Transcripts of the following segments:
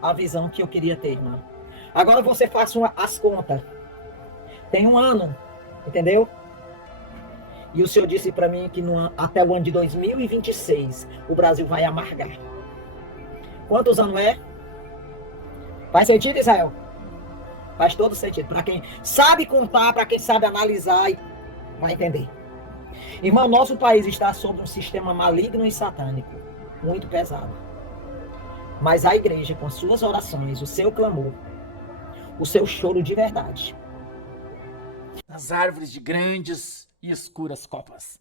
a visão que eu queria ter, irmão. Agora você faça as contas. Tem um ano, entendeu? E o senhor disse para mim que até o ano de 2026 o Brasil vai amargar. Quantos anos é? Faz sentido, Israel? Faz todo sentido. Para quem sabe contar, para quem sabe analisar, vai entender. Irmão, nosso país está sob um sistema maligno e satânico, muito pesado. Mas a igreja, com suas orações, o seu clamor, o seu choro de verdade. Nas árvores de grandes e escuras copas.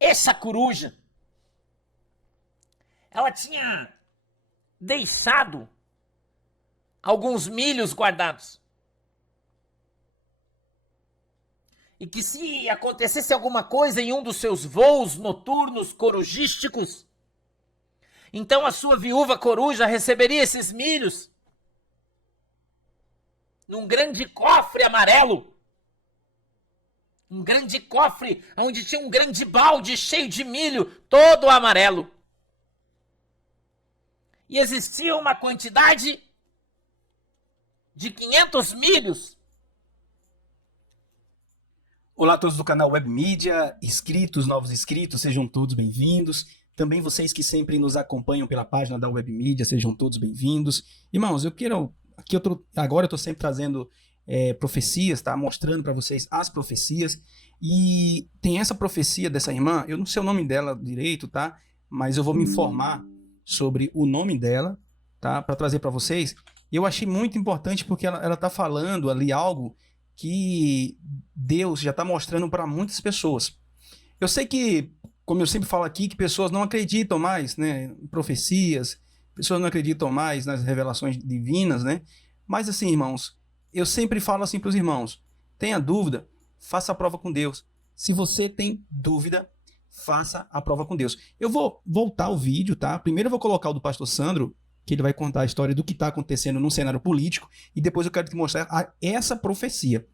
Essa coruja, ela tinha deixado alguns milhos guardados. E que se acontecesse alguma coisa em um dos seus voos noturnos corugísticos, então a sua viúva coruja receberia esses milhos num grande cofre amarelo. Um grande cofre onde tinha um grande balde cheio de milho, todo amarelo. E existia uma quantidade de 500 milhos. Olá a todos do canal Web Mídia, inscritos, novos inscritos, sejam todos bem-vindos. Também vocês que sempre nos acompanham pela página da Web Mídia, sejam todos bem-vindos. Irmãos, agora eu estou sempre trazendo profecias, tá? Mostrando para vocês as profecias. E tem essa profecia dessa irmã, eu não sei o nome dela direito, tá? Mas eu vou me informar sobre o nome dela, tá? Para trazer para vocês. Eu achei muito importante porque ela tá falando ali algo que Deus já está mostrando para muitas pessoas. Eu sei que, como eu sempre falo aqui, que pessoas não acreditam mais, né, em profecias, pessoas não acreditam mais nas revelações divinas, né? Mas assim, irmãos, eu sempre falo assim para os irmãos, tenha dúvida, faça a prova com Deus. Se você tem dúvida, faça a prova com Deus. Eu vou voltar o vídeo, tá? Primeiro eu vou colocar o do pastor Sandro, que ele vai contar a história do que está acontecendo no cenário político, e depois eu quero te mostrar essa profecia.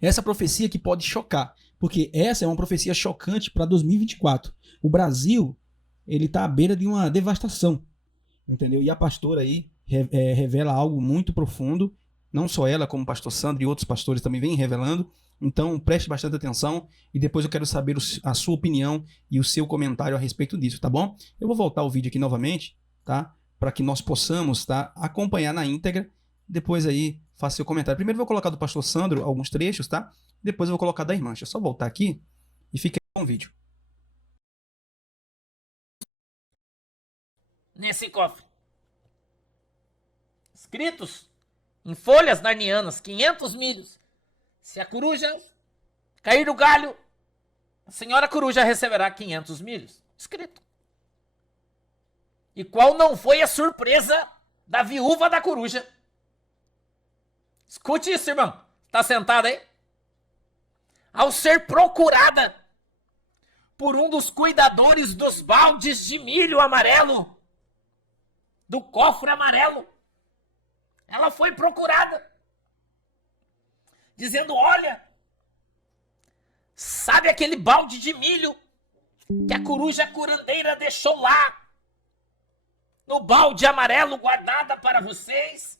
Essa profecia que pode chocar, porque essa é uma profecia chocante para 2024. O Brasil, ele está à beira de uma devastação, entendeu? E a pastora aí revela algo muito profundo, não só ela, como o pastor Sandro e outros pastores também vêm revelando. Então preste bastante atenção e depois eu quero saber a sua opinião e o seu comentário a respeito disso, tá bom? Eu vou voltar o vídeo aqui novamente, tá? Para que nós possamos, tá, acompanhar na íntegra. Depois aí faça seu comentário. Primeiro eu vou colocar do pastor Sandro alguns trechos, tá? Depois eu vou colocar da irmã. Deixa eu só voltar aqui e fique com o vídeo. Nesse cofre, escritos em folhas narnianas, 500 milhos. Se a coruja cair do galho, a senhora coruja receberá 500 milhos. Escrito. E qual não foi a surpresa da viúva da coruja? Escute isso, irmão. Está sentado aí? Ao ser procurada por um dos cuidadores dos baldes de milho amarelo, do cofre amarelo, ela foi procurada, dizendo, olha, sabe aquele balde de milho que a coruja curandeira deixou lá, no balde amarelo guardada para vocês?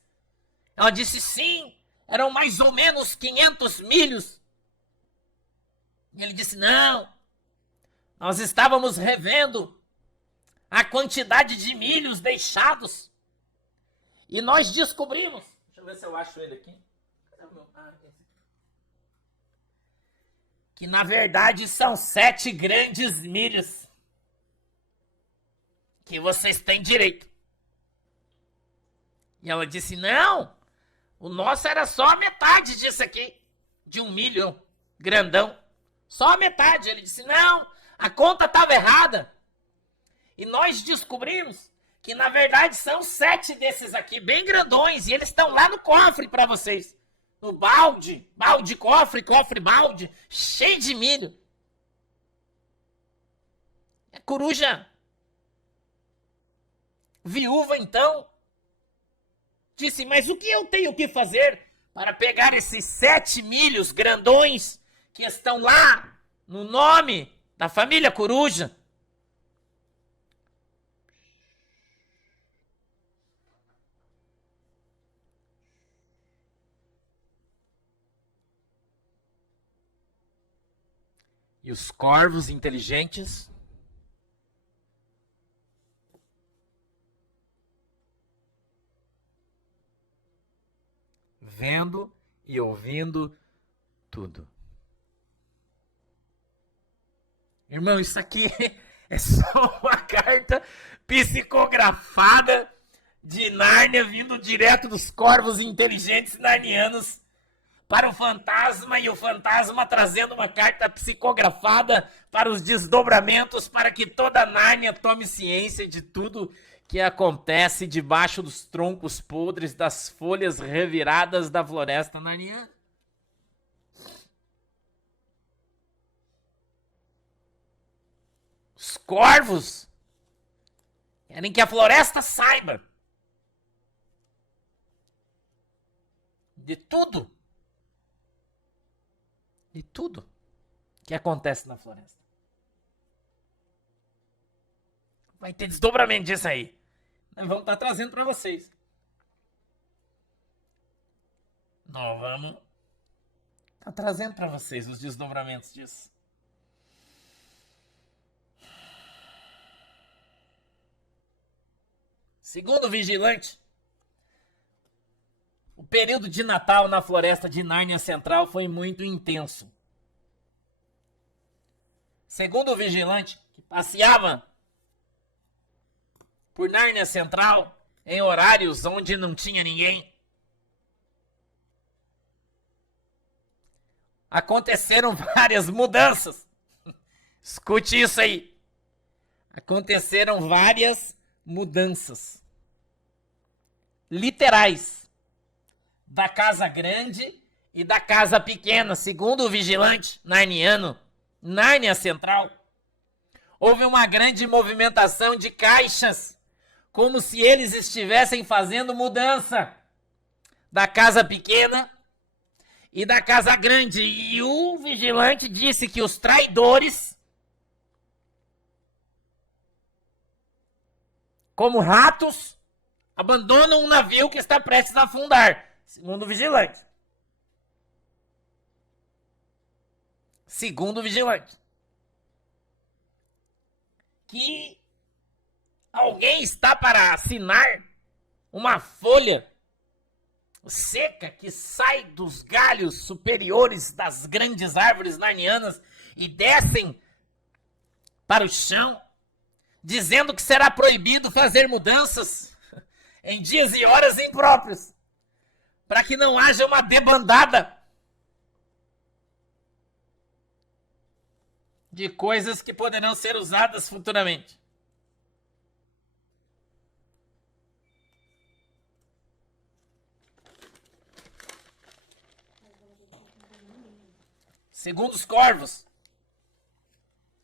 Ela disse sim, eram mais ou menos 500 milhos. E ele disse, não, nós estávamos revendo a quantidade de milhos deixados e nós descobrimos, deixa eu ver se eu acho ele aqui, que na verdade são 7 grandes milhos que vocês têm direito. E ela disse, não, o nosso era só a metade disso aqui, de 1 milhão, grandão, só a metade. Ele disse, não, a conta estava errada. E nós descobrimos que na verdade são 7 desses aqui, bem grandões, e eles estão lá no cofre para vocês. No balde, cofre, balde, cheio de milho. A coruja viúva, então, disse, mas o que eu tenho que fazer para pegar esses 7 milhos grandões que estão lá no nome da família coruja. E os corvos inteligentes vendo e ouvindo tudo. Irmão, isso aqui é só uma carta psicografada de Nárnia vindo direto dos corvos inteligentes narnianos para o fantasma, e o fantasma trazendo uma carta psicografada para os desdobramentos, para que toda Nárnia tome ciência de tudo que acontece debaixo dos troncos podres das folhas reviradas da floresta narniana. Os corvos querem que a floresta saiba de tudo. De tudo que acontece na floresta. Vai ter desdobramento disso aí. Nós vamos estar trazendo para vocês. Nós vamos estar trazendo para vocês os desdobramentos disso. Segundo o vigilante, o período de Natal na floresta de Nárnia Central foi muito intenso. Segundo o vigilante, que passeava por Nárnia Central em horários onde não tinha ninguém, aconteceram várias mudanças. Escute isso aí. Aconteceram várias mudanças literais da casa grande e da casa pequena. Segundo o vigilante narniano, Nárnia Central, houve uma grande movimentação de caixas, como se eles estivessem fazendo mudança da casa pequena e da casa grande. E o vigilante disse que os traidores, como ratos, abandonam um navio que está prestes a afundar. Segundo o vigilante. Segundo o vigilante. Que alguém está para assinar uma folha seca que sai dos galhos superiores das grandes árvores narnianas e descem para o chão, dizendo que será proibido fazer mudanças em dias e horas impróprios, para que não haja uma debandada de coisas que poderão ser usadas futuramente. Segundo os corvos,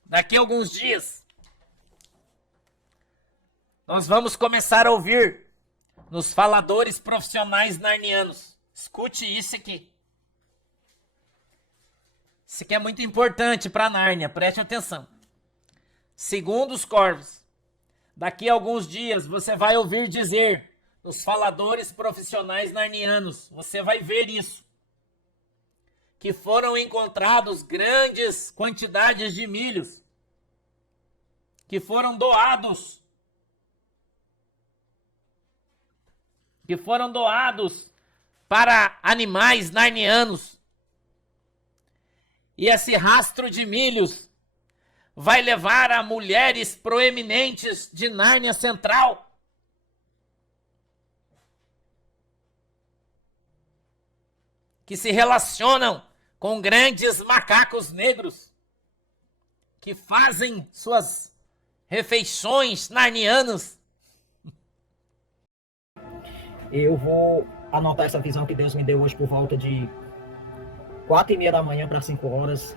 daqui a alguns dias, nós vamos começar a ouvir nos faladores profissionais narnianos. Escute isso aqui. Isso aqui é muito importante para Nárnia, preste atenção. Segundo os corvos, daqui a alguns dias você vai ouvir dizer nos faladores profissionais narnianos, você vai ver isso, que foram encontrados grandes quantidades de milhos que foram doados para animais narnianos. E esse rastro de milhos vai levar a mulheres proeminentes de Nárnia Central que se relacionam com grandes macacos negros que fazem suas refeições narnianas. Eu vou anotar essa visão que Deus me deu hoje por volta de 4:30 da manhã para 5 horas.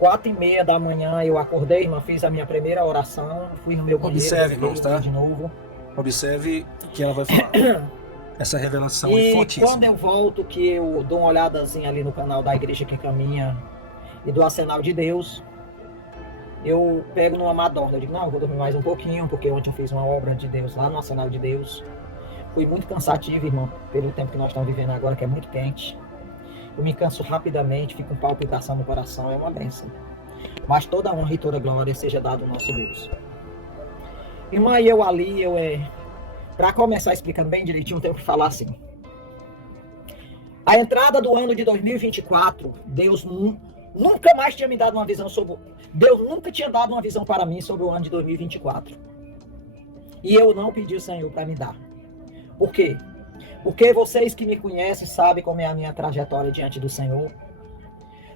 4:30 da manhã eu acordei, irmã, fiz a minha primeira oração, fui no meu banheiro. Observe, irmãos, tá? De novo. Observe o que ela vai falar. Essa revelação é E fortíssima. quando eu volto, que eu dou uma olhadazinha ali no canal da Igreja que Caminha e do Arsenal de Deus, eu pego numa madorna. Eu digo, não, eu vou dormir mais um pouquinho, porque ontem eu fiz uma obra de Deus lá no Arsenal de Deus. Foi muito cansativo, irmão, pelo tempo que nós estamos vivendo agora, que é muito quente. Eu me canso rapidamente, fico com palpitação no coração, é uma bênção. Mas toda honra e toda glória seja dada ao nosso Deus. Irmã, e eu ali, para começar explicando bem direitinho, tenho que falar assim. A entrada do ano de 2024, Deus nunca mais tinha me dado uma visão sobre... Deus nunca tinha dado uma visão para mim sobre o ano de 2024. E eu não pedi ao Senhor para me dar. Por quê? Porque vocês que me conhecem sabem como é a minha trajetória diante do Senhor.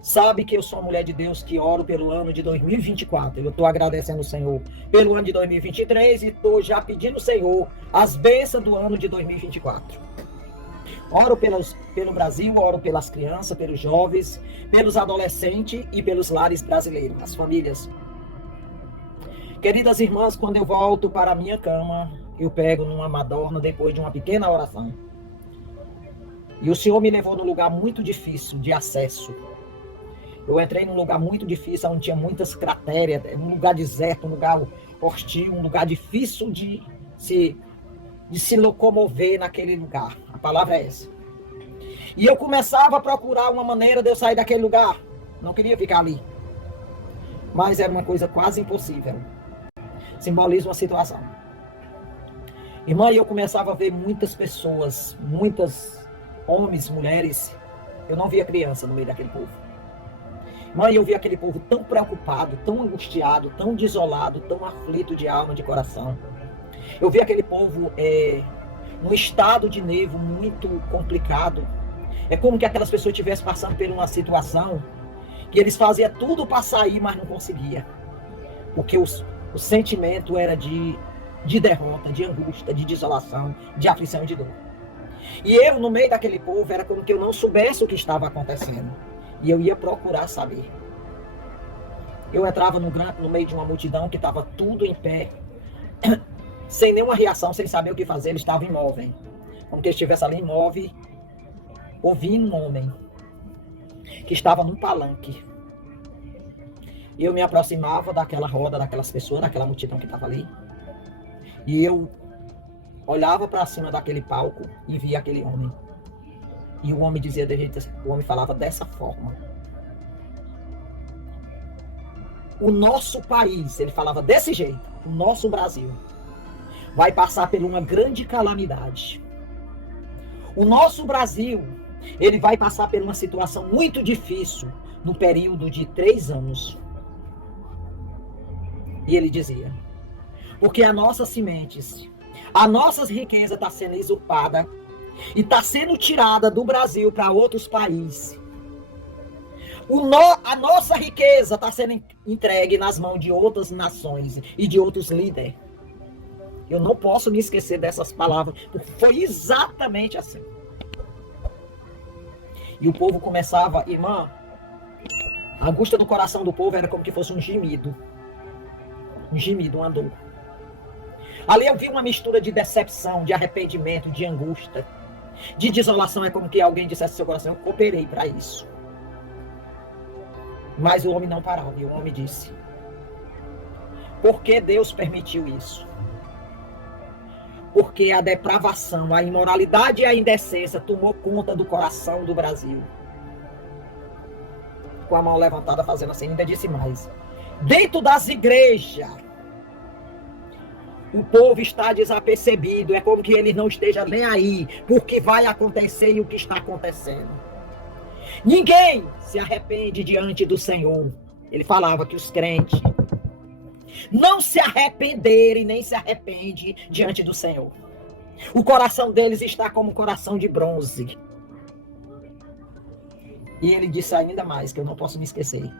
Sabe que eu sou uma mulher de Deus que oro pelo ano de 2024. Eu estou agradecendo ao Senhor pelo ano de 2023 e estou já pedindo ao Senhor as bênçãos do ano de 2024. Oro pelo Brasil, oro pelas crianças, pelos jovens, pelos adolescentes e pelos lares brasileiros, as famílias. Queridas irmãs, quando eu volto para a minha cama, eu pego numa madorna depois de uma pequena oração. E o Senhor me levou num lugar muito difícil de acesso. Eu entrei num lugar muito difícil, onde tinha muitas crateras, um lugar deserto, um lugar hostil, um lugar difícil de se locomover naquele lugar. A palavra é essa. E eu começava a procurar uma maneira de eu sair daquele lugar. Não queria ficar ali. Mas era uma coisa quase impossível. Simboliza uma situação. Irmã, eu começava a ver muitas pessoas, muitas homens, mulheres. Eu não via criança no meio daquele povo. Irmã, eu via aquele povo tão preocupado, tão angustiado, tão desolado, tão aflito de alma, de coração. Eu vi aquele povo num estado de nervo muito complicado. É como que aquelas pessoas estivessem passando por uma situação que eles faziam tudo para sair, mas não conseguia. Porque o sentimento era de derrota, de angústia, de desolação, de aflição e de dor. E eu, no meio daquele povo, era como que eu não soubesse o que estava acontecendo. E eu ia procurar saber. Eu entrava no meio de uma multidão que estava tudo em pé, sem nenhuma reação, sem saber o que fazer, ele estava imóvel. Como que ele estivesse ali imóvel, ouvindo um homem que estava num palanque. Eu me aproximava daquela roda, daquelas pessoas, daquela multidão que estava ali. E eu olhava para cima daquele palco e via aquele homem. E o homem dizia, o homem falava dessa forma. O nosso país, ele falava desse jeito, o nosso Brasil, vai passar por uma grande calamidade. O nosso Brasil, ele vai passar por uma situação muito difícil no período de 3 anos. E ele dizia, porque as nossas sementes, as nossas riquezas estão sendo usurpadas e está sendo tirada do Brasil para outros países. A nossa riqueza está sendo entregue nas mãos de outras nações e de outros líderes. Eu não posso me esquecer dessas palavras, porque foi exatamente assim. E o povo começava, irmã, a angústia do coração do povo era como que fosse um gemido. Um gemido, uma dor. Ali eu vi uma mistura de decepção, de arrependimento, de angústia, de desolação. É como que alguém dissesse ao seu coração, eu cooperei para isso. Mas o homem não parava, e o homem disse, por que Deus permitiu isso? Porque a depravação, a imoralidade e a indecência tomou conta do coração do Brasil. Com a mão levantada fazendo assim, ainda disse mais. Dentro das igrejas, o povo está desapercebido, é como que ele não esteja nem aí, porque vai acontecer e o que está acontecendo. Ninguém se arrepende diante do Senhor. Ele falava que os crentes não se arrependerem, nem se arrepende diante do Senhor. O coração deles está como um coração de bronze. E ele disse ainda mais, que eu não posso me esquecer.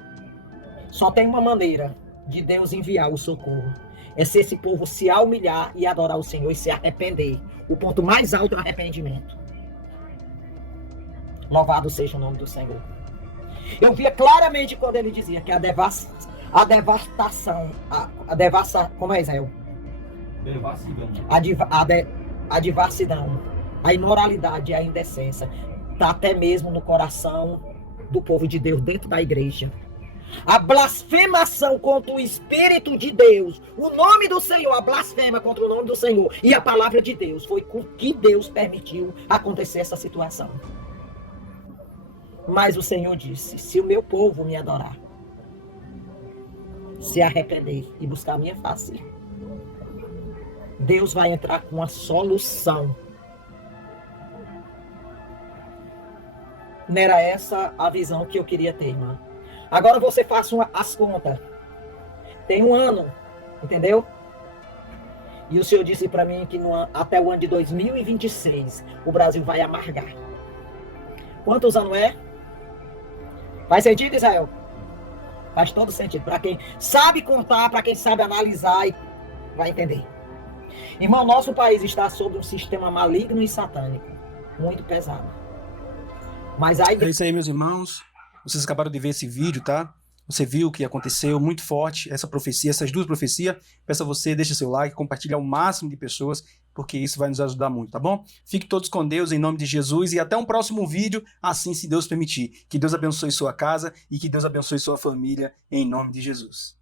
Só tem uma maneira de Deus enviar o socorro. É se esse povo se humilhar e adorar o Senhor e se arrepender. O ponto mais alto é o arrependimento. Louvado seja o nome do Senhor. Eu via claramente quando ele dizia que a devastação, como é, Israel? A devassidão, a imoralidade e a indecência está até mesmo no coração do povo de Deus dentro da igreja. A blasfemação contra o Espírito de Deus, o nome do Senhor, a blasfema contra o nome do Senhor e a palavra de Deus, foi com que Deus permitiu acontecer essa situação. Mas o Senhor disse, se o meu povo me adorar, se arrepender e buscar a minha face, Deus vai entrar com uma solução. Não era essa a visão que eu queria ter, irmã. Agora você faça as contas. Tem um ano, entendeu? E o Senhor disse para mim que até o ano de 2026 o Brasil vai amargar. Quantos anos é? Faz sentido, Israel? Faz todo sentido. Para quem sabe contar, para quem sabe analisar, vai entender. Irmão, nosso país está sob um sistema maligno e satânico. Muito pesado. Mas aí... É isso aí, meus irmãos. Vocês acabaram de ver esse vídeo, tá? Você viu o que aconteceu, muito forte, essa profecia, essas duas profecias. Peço a você, deixa seu like, compartilha ao máximo de pessoas, porque isso vai nos ajudar muito, tá bom? Fiquem todos com Deus, em nome de Jesus, e até um próximo vídeo, assim se Deus permitir. Que Deus abençoe sua casa e que Deus abençoe sua família, em nome de Jesus.